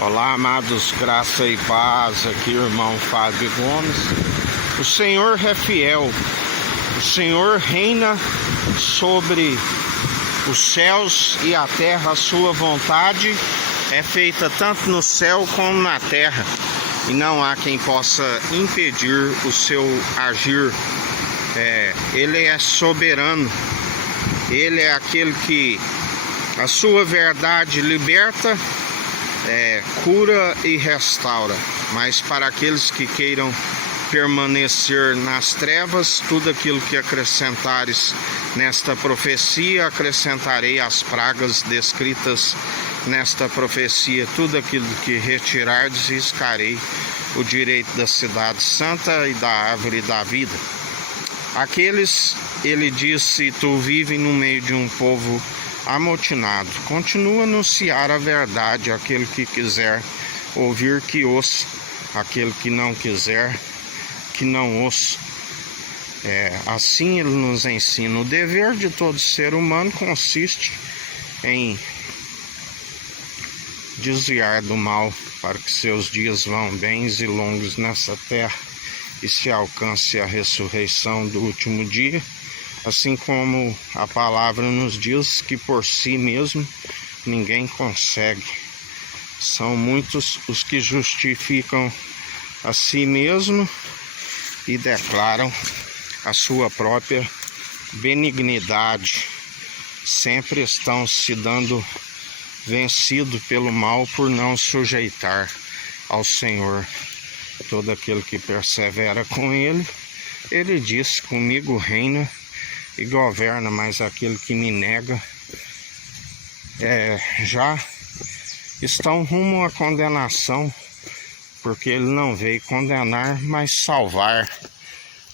Olá, amados, graça e paz, aqui o irmão Fábio Gomes. O Senhor é fiel, o Senhor reina sobre os céus e a terra. A sua vontade é feita tanto no céu como na terra, e não há quem possa impedir o seu agir. Ele é soberano, ele é aquele que a sua verdade liberta, cura e restaura. Mas para aqueles que queiram permanecer nas trevas, tudo aquilo que acrescentares nesta profecia, acrescentarei as pragas descritas nesta profecia. Tudo aquilo que retirardes, riscarei o direito da cidade santa e da árvore da vida. Aqueles, ele disse, tu vives no meio de um povo amotinado. Continua a anunciar a verdade. Aquele que quiser ouvir, que ouça. Aquele que não quiser, que não ouça. Assim ele nos ensina. O dever de todo ser humano consiste em desviar do mal, para que seus dias vão bens e longos nessa terra e se alcance a ressurreição do último dia. Assim como a palavra nos diz que por si mesmo ninguém consegue. São muitos os que justificam a si mesmo e declaram a sua própria benignidade. Sempre estão se dando vencido pelo mal por não sujeitar ao Senhor. Todo aquele que persevera com ele, ele diz, comigo reina e governa. Mas aquele que me nega, já estão rumo à condenação, porque ele não veio condenar, mas salvar.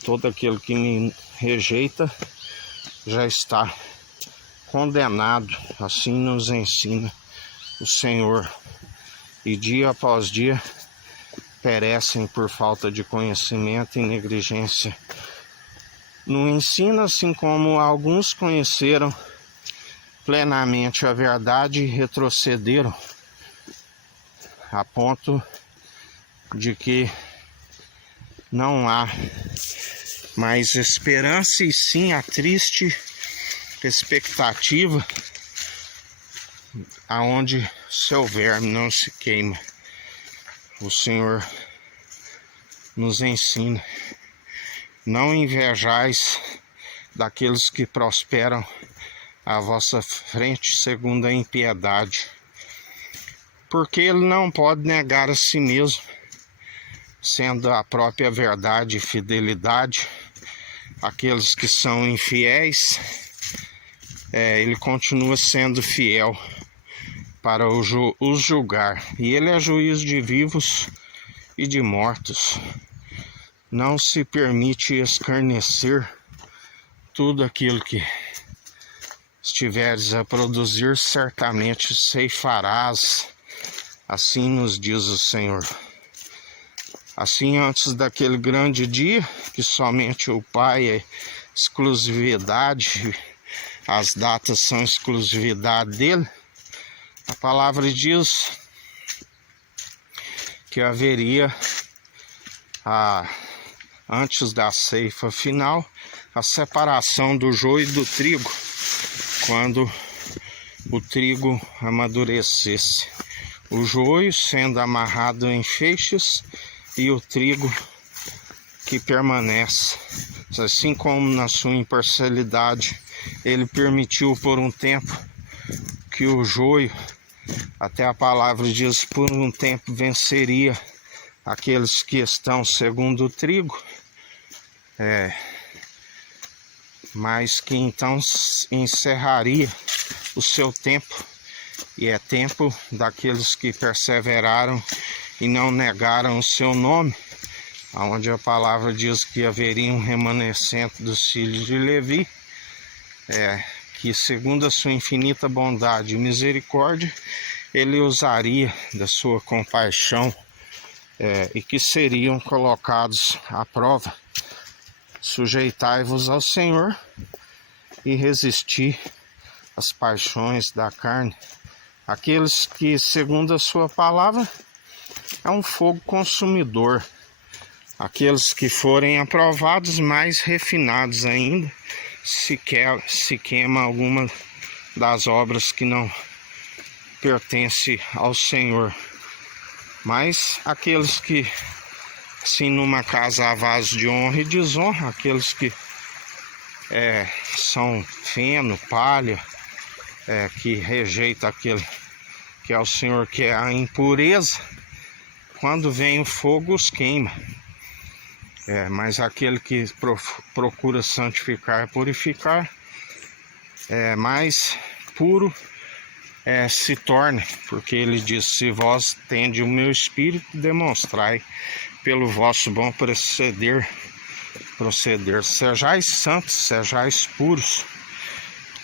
Todo aquele que me rejeita já está condenado. Assim nos ensina o Senhor. E dia após dia perecem por falta de conhecimento e negligência no ensino, assim como alguns conheceram plenamente a verdade e retrocederam a ponto de que não há mais esperança, e sim a triste expectativa aonde seu verme não se queima. O Senhor nos ensina: não invejais daqueles que prosperam à vossa frente segundo a impiedade, porque ele não pode negar a si mesmo, sendo a própria verdade e fidelidade. Aqueles que são infiéis, ele continua sendo fiel para os julgar, e ele é juiz de vivos e de mortos. Não se permite escarnecer. Tudo aquilo que estiveres a produzir, certamente ceifarás. Assim nos diz o Senhor. Assim, antes daquele grande dia, que somente o Pai é exclusividade, as datas são exclusividade dele, a palavra diz que haveria, antes da ceifa final, a separação do joio e do trigo, quando o trigo amadurecesse. O joio sendo amarrado em feixes e o trigo que permanece. Assim como na sua imparcialidade ele permitiu por um tempo que o joio, até a palavra diz, por um tempo venceria aqueles que estão segundo o trigo, mas que então encerraria o seu tempo, e é tempo daqueles que perseveraram e não negaram o seu nome, onde a palavra diz que haveria um remanescente dos filhos de Levi, que segundo a sua infinita bondade e misericórdia, ele usaria da sua compaixão, e que seriam colocados à prova. Sujeitai-vos ao Senhor e resisti às paixões da carne, Aqueles que, segundo a sua palavra, é um fogo consumidor. Aqueles que forem aprovados, mais refinados ainda, se queima alguma das obras que não pertence ao Senhor. Mas aqueles que, assim, numa casa há vaso de honra e desonra, aqueles que são feno, palha, que rejeita aquele que é o Senhor, que é a impureza, quando vem o fogo os queima. Mas aquele que procura santificar e purificar, mais puro se torna, porque ele diz: se vós tende o meu espírito, demonstrai pelo vosso bom proceder, sejais santos, sejais puros,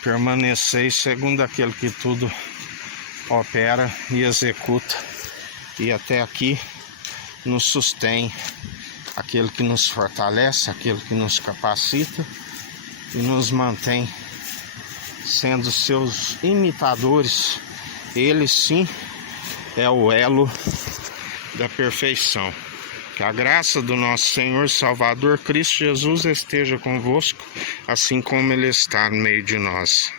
permaneceis segundo aquele que tudo opera e executa, e até aqui nos sustém, aquele que nos fortalece, aquele que nos capacita e nos mantém sendo seus imitadores. Ele sim é o elo da perfeição. Que a graça do nosso Senhor Salvador Cristo Jesus esteja convosco, assim como Ele está no meio de nós.